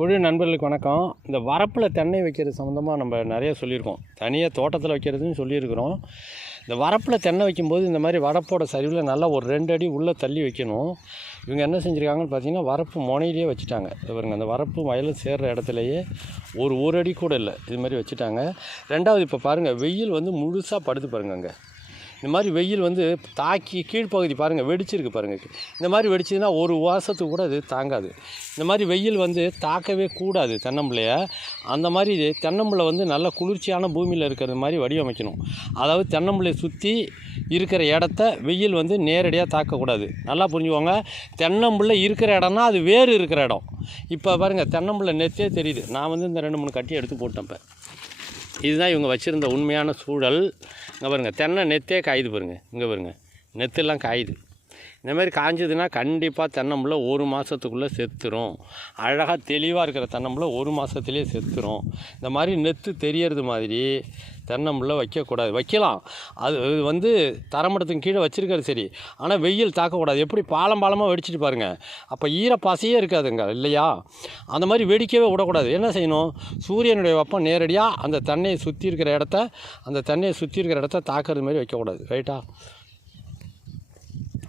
குழு நண்பர்களுக்கு வணக்கம். இந்த வரப்பில் தென்னை வைக்கிறது சம்மந்தமாக நம்ம நிறைய சொல்லியிருக்கோம். தனியாக தோட்டத்தில் வைக்கிறதுன்னு சொல்லியிருக்கிறோம். இந்த வரப்பில் தென்னை வைக்கும்போது இந்த மாதிரி வரப்போட சரிவில் நல்லா ஒரு ரெண்டு அடி உள்ளே தள்ளி வைக்கணும். இவங்க என்ன செஞ்சுருக்காங்கன்னு பார்த்தீங்கன்னா வரப்பு முனையிலேயே வச்சுட்டாங்க. இவருங்க அந்த வரப்பு வயலும் சேர்கிற இடத்துலையே ஒரு ஒரு அடி கூட இல்லை. இது மாதிரி வச்சுட்டாங்க. ரெண்டாவது இப்போ பாருங்கள் வெயில் வந்து முழுசாக படுத்து பாருங்க அங்கே. இந்த மாதிரி வெயில் வந்து தாக்கி கீழ்ப்பகுதி பாருங்கள் வெடிச்சிருக்கு பாருங்கள் இந்த மாதிரி வெடிச்சதுன்னா ஒரு வாசத்துக்கு கூட அது தாங்காது. இந்த மாதிரி வெயில் வந்து தாக்கவே கூடாது தென்னம்பிள்ளைய. அந்த மாதிரி இது தென்னம்பிள்ளை வந்து நல்ல குளிர்ச்சியான பூமியில் இருக்கிற மாதிரி வடிவமைக்கணும். அதாவது தென்னம்பிள்ளையை சுற்றி இருக்கிற இடத்த வெயில் வந்து நேரடியாக தாக்கக்கூடாது. நல்லா புரிஞ்சுக்கோங்க. தென்னம்பிள்ளை இருக்கிற இடம்னா அது வேறு இருக்கிற இடம். இப்போ பாருங்கள் தென்னம்பிள்ளை நெத்தே தெரியுது. நான் வந்து இந்த ரெண்டு மூணு கட்டி எடுத்து போட்டேன் இப்போ. இதுதான் இவங்க வச்சுருந்த உண்மையான சூழல். இங்கே பாருங்கள் தென்னை நெத்தே காயுது பாருங்கள் இங்கே பாருங்கள் நெத்தெல்லாம் காயுது. இந்த மாதிரி காஞ்சதுன்னா கண்டிப்பாக தென்னம்பிள்ளை ஒரு மாதத்துக்குள்ளே செத்துரும். அழகாக தெளிவாக இருக்கிற தென்னம்பிள்ளை ஒரு மாதத்துலேயே செத்துரும். இந்த மாதிரி நெத்து தெரியறது மாதிரி தென்னம்பிள்ளை வைக்கக்கூடாது. வைக்கலாம். அது வந்து தரமட்டத்துக்கு கீழே வச்சுருக்கிறது சரி. ஆனால் வெயில் தாக்கக்கூடாது. எப்படி பாலம் பாலமாக வெடிச்சிட்டு பாருங்கள் அப்போ ஈரப்பாசையே இருக்காதுங்க. இல்லையா? அந்த மாதிரி வெடிக்கவே விடக்கூடாது. என்ன செய்யணும்? சூரியனுடைய வெப்பம் நேரடியாக அந்த தென்னையை சுற்றி இருக்கிற இடத்த அந்த தென்னையை சுற்றி இருக்கிற இடத்த தாக்குறது மாதிரி வைக்கக்கூடாது. ரைட்டா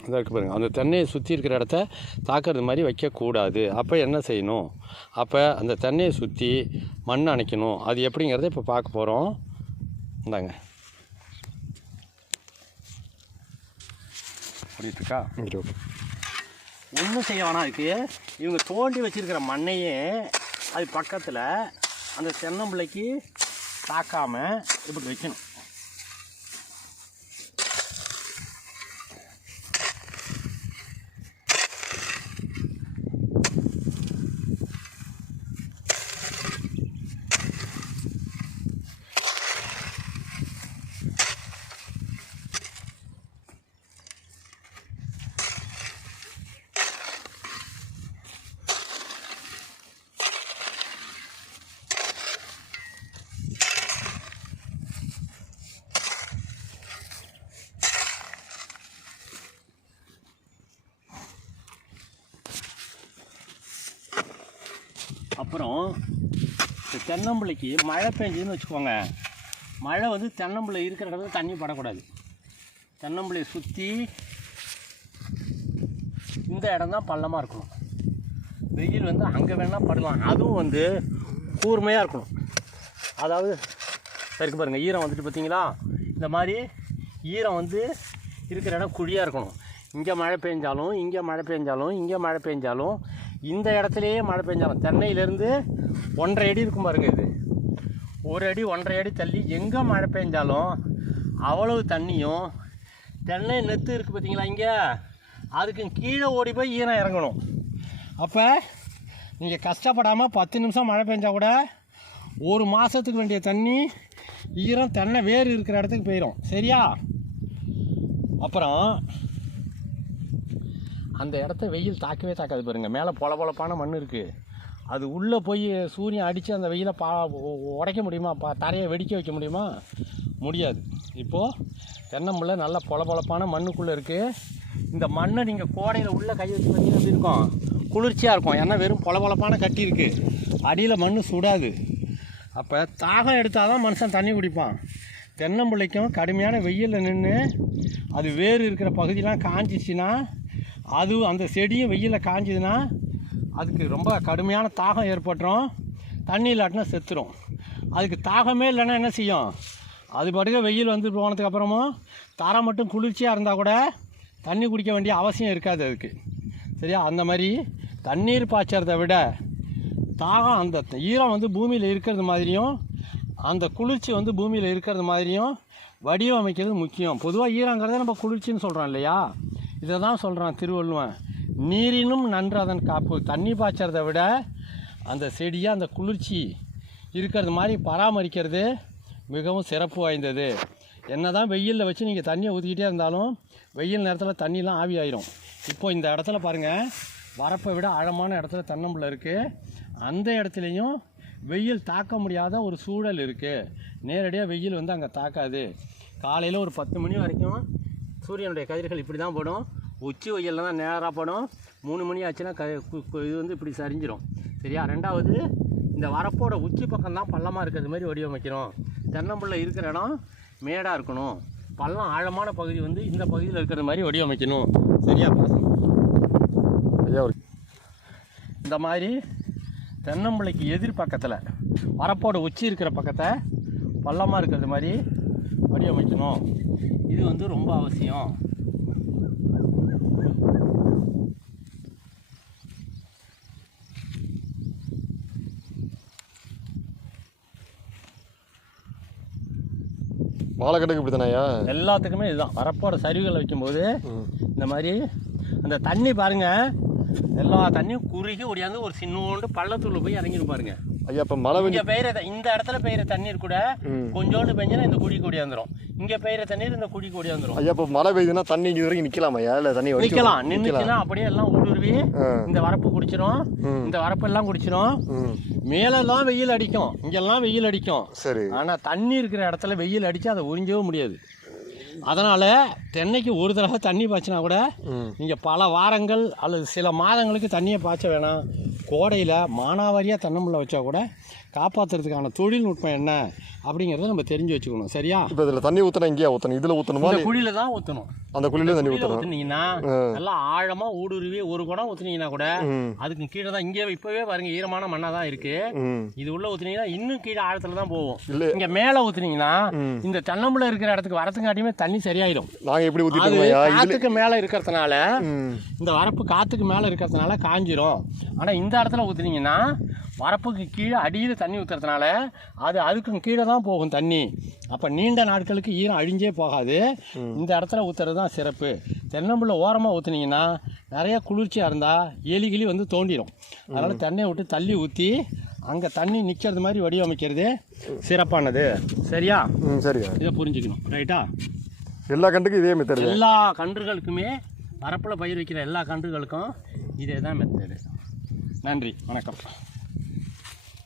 இதாக இருக்கு பாருங்கள் அந்த தென்னையை சுற்றி இருக்கிற இடத்த தாக்குறது மாதிரி வைக்கக்கூடாது. அப்போ என்ன செய்யணும்? அப்போ அந்த தென்னையை சுற்றி மண் அணைக்கணும். அது எப்படிங்கிறத இப்போ பார்க்க போகிறோம் இந்தாங்க. புரியுதுக்கா ஒன்றும் செய்ய வேணாம் அதுக்கு. இவங்க தோண்டி வச்சிருக்கிற மண்ணையே அது பக்கத்தில் அந்த தென்னம்பிள்ளைக்கு தாக்காமல் இப்படி வைக்கணும். அப்புறம் இந்த தென்னம்பிள்ளைக்கு மழை பெஞ்சதுன்னு வச்சுக்கோங்க. மழை வந்து தென்னம்பிள்ளை இருக்கிற இடத்துல தண்ணி படக்கூடாது. தென்னம்பிள்ளையை சுற்றி இந்த இடம் தான் பள்ளமாக இருக்கணும். வெயில் வந்து அங்கே வேணால் படலாம். அதுவும் வந்து கூர்மையாக இருக்கணும். அதாவது இருக்கு பாருங்கள் ஈரம் வந்துட்டு பார்த்தீங்களா இந்த மாதிரி ஈரம் வந்து இருக்கிற இடம் குழியாக இருக்கணும். இங்கே மழை பெஞ்சாலும் இங்கே மழை பெஞ்சாலும் இங்கே மழை பெஞ்சாலும் இந்த இடத்துலையே மழை பெஞ்சாலும் தென்னையிலேருந்து ஒன்றரை அடி இருக்கும் பாருங்க இது. ஒரு அடி ஒன்றரை அடி தள்ளி எங்கே மழை பெஞ்சாலும் அவ்வளவு தண்ணியும் தென்னை நெத்து இருக்குது பார்த்தீங்களா இங்கே? அதுக்கு கீழே ஓடி போய் ஈரம் இறங்கணும். அப்போ நீங்கள் கஷ்டப்படாமல் பத்து நிமிஷம் மழை பெஞ்சால் கூட ஒரு மாதத்துக்கு வேண்டிய தண்ணி ஈரம் தென்னை வேர் இருக்கிற இடத்துக்கு போயிடும் சரியா? அப்புறம் அந்த இடத்த வெயில் தாக்கவே தாக்காது பாருங்கள் மேலே பொல பொலப்பான மண் இருக்குது அது உள்ளே போய் சூரியன் அடித்து அந்த வெயிலை பா உடைக்க முடியுமா? பா தரையை வெடிக்க வைக்க முடியுமா? முடியாது. இப்போது தென்னம்பிள்ளை நல்ல பொல பொலப்பான மண்ணுக்குள்ளே இருக்குது இந்த மண்ணை நீங்கள் கோடையில் உள்ளே கை வச்சு பார்த்தீங்கன்னா எப்படி இருக்கும்? குளிர்ச்சியாக இருக்கும். ஏன்னா வெறும் பொல பொலப்பான கட்டி இருக்குது அடியில் மண் சுடாது. அப்போ தாகம் எடுத்தால் தான் மனுஷன் தண்ணி குடிப்பான். தென்னம்பிள்ளைக்கும் கடுமையான வெயிலில் நின்று அது வேர் இருக்கிற பகுதியெலாம் காஞ்சிச்சின்னா அது அந்த செடியும் வெயிலில் காஞ்சதுன்னா அதுக்கு ரொம்ப கடுமையான தாகம் ஏற்பட்டுரும். தண்ணி இல்லாட்டினா செத்துரும். அதுக்கு தாகமே இல்லைன்னா என்ன செய்யும்? அது பாட்டுக்கு வெயில் வந்து போனதுக்கு அப்புறமும் தரை மட்டும் குளிர்ச்சியாக இருந்தால் கூட தண்ணி குடிக்க வேண்டிய அவசியம் இருக்காது அதுக்கு. சரியா? அந்த மாதிரி தண்ணீர் பாய்ச்சறதை விட தாகம் அந்த ஈரம் வந்து பூமியில் இருக்கிறது மாதிரியும் அந்த குளிர்ச்சி வந்து பூமியில் இருக்கிறது மாதிரியும் வடிவமைக்கிறது முக்கியம். பொதுவாக ஈரங்கிறத நம்ம குளிர்ச்சின்னு சொல்கிறோம் இல்லையா? இதை தான் சொல்கிறான் திருவள்ளுவன். நீரினும் நன்று அதன் காப்பு. தண்ணி பாய்ச்சறதை விட அந்த செடியை அந்த குளிர்ச்சி இருக்கிறது மாதிரி பராமரிக்கிறது மிகவும் சிறப்பு வாய்ந்தது. என்ன தான் வெயிலில் வச்சு நீங்கள் தண்ணியை ஊற்றிக்கிட்டே இருந்தாலும் வெயில் நேரத்தில் தண்ணிலாம் ஆவி ஆயிரும். இப்போது இந்த இடத்துல பாருங்கள் வரப்பை விட ஆழமான இடத்துல தென்னம்பிள்ளை இருக்குது அந்த இடத்துலையும் வெயில் தாக்க முடியாத ஒரு சூழல் இருக்குது நேரடியாக வெயில் வந்து அங்கே தாக்காது. காலையில் ஒரு பத்து மணி வரைக்கும் சூரியனுடைய கதிர்கள் இப்படி தான் படும். உச்சி வெயிலில் தான் நேராக படும். மூணு மணி ஆச்சுன்னா க இது வந்து இப்படி சரிஞ்சிடும் சரியா? ரெண்டாவது இந்த வரப்போட உச்சி பக்கம் தான் பள்ளமாக இருக்கிறது மாதிரி வடிவமைக்கணும் தென்னம்பிள்ளை இருக்கிற இடம் மேடாக இருக்கணும். பள்ளம் ஆழமான பகுதி வந்து இந்த பகுதியில் இருக்கிற மாதிரி வடிவமைக்கணும். சரியா? ஐயா இந்த மாதிரி தென்னம்பிள்ளைக்கு எதிர் பக்கத்தில் வரப்போட உச்சி இருக்கிற பக்கத்தை பள்ளமாக இருக்கிறது மாதிரி வடிவமைக்கணும். இது வந்து ரொம்ப அவசியம். வாழைக்கட்டுக்கு இப்படி தானே ஐயா? எல்லாத்துக்குமே இதுதான். வரப்போட சரிவுகளை வைக்கும்போது இந்த மாதிரி அந்த தண்ணி பாருங்க. எல்லா தண்ணியும் குறுகி ஒடியாந்து ஒரு சின்னோண்டு பள்ளத்துள்ள போய் இறங்கிடும் பாருங்க. ஐயா இப்போ மழை இங்க பெய்யற இந்த இடத்துல பெய்யற தண்ணீர் கூட. கொஞ்சோண்டு பெஞ்சனா இந்த குழி கொடியாந்துரும் இங்க பெய்யற தண்ணீர் இந்த குழி கொடியாந்துரும் ஐயா இப்போ மழை பெய்யுதுன்னா தண்ணி இங்கே வரைக்கும் நிற்கலாமா ஐயா இல்லை தண்ணி நிக்கலாம். நின்னுச்சுன்னா அப்படியே எல்லாம் ஊடுருவி. இந்த வரப்பு குடிச்சிரும். இந்த வரப்பு எல்லாம் குடிச்சிரும். ம். மேலெல்லாம் வெயில் அடிக்கும். இங்கெல்லாம் வெயில் அடிக்கும். சரி. ஆனா தண்ணி இருக்கிற இடத்துல வெயில் அடிச்சு அதை உறிஞ்சவே முடியாது. அதனால தென்னைக்கு ஒரு தடவை தண்ணி பாய்ச்சினா கூட ம். நீங்க பல வாரங்கள் அல்லது சில மாதங்களுக்கு தண்ணியை பாய்ச்ச வேணாம். கோடையில் மானாவாரியாக தென்னம்பிள்ளை வச்சா கூட காப்பாற்றுறதுக்கான தொழில்நுட்பம் என்ன அப்படிங்கிறத நம்ம தெரிஞ்சு வச்சுக்கணும். சரியா? இப்போ இதில் தண்ணி ஊற்றினா இங்கேயா ஊற்றணும் இதில் ஊற்றணுமா இந்த குழியில தான் ஊற்றணும் அந்த குழியிலே தண்ணி ஊற்றணும் ஊற்றுனீங்கன்னா நல்லா ஆழமா ஊடுருவி ஒரு குடம் ஊற்றுனீங்கன்னா கூட அதுக்கு கீழே தான் இங்கே இப்போவே பாருங்க ஈரமான மண்ணாக தான் இருக்கு. இது உள்ள ஊற்றுனீங்கன்னா இன்னும் கீழே ஆழத்துல தான் போகும். இல்லை. இங்க மேலே ஊற்றுனீங்கன்னா. இந்த தென்னம்பிள்ளை இருக்கிற இடத்துக்கு வரத்துக்காட்டியுமே தண்ணி சரியாயிடும் நாங்கள் எப்படி ஊற்றிட்டு காத்துக்கு மேலே இருக்கிறதுனால இந்த வரப்பு காற்றுக்கு மேலே இருக்கிறதுனால காஞ்சிரும். ஆனால் இந்த இடத்துல ஊற்றுனீங்கன்னா வரப்புக்கு கீழே அடியில் தண்ணி ஊற்றுறதுனால அது அதுக்கும் கீழே தான் போகும் தண்ணி. அப்போ நீண்ட நாட்களுக்கு ஈரம் அழிஞ்சே போகாது. இந்த இடத்துல ஊற்றுறது தான் சிறப்பு. தென்னம்பிள்ளை ஓரமாக ஊற்றுனீங்கன்னா நிறைய குளிர்ச்சியாக இருந்தால் எலி கிளி வந்து தோண்டிடும் அதனால் தென்னையை விட்டு தள்ளி ஊற்றி அங்கே தண்ணி நிற்கிறது மாதிரி வடிவமைக்கிறது சிறப்பானது. சரியா? ம் சரியா. இதை புரிஞ்சுக்கணும். ரைட்டா? எல்லா கண்டுக்கும் இதே மெத்தடு எல்லா கன்றுகளுக்குமே வரப்பில் பயிர் வைக்கிற எல்லா கன்றுகளுக்கும் இதே தான் மெத்தடு நன்றி. வணக்கம்.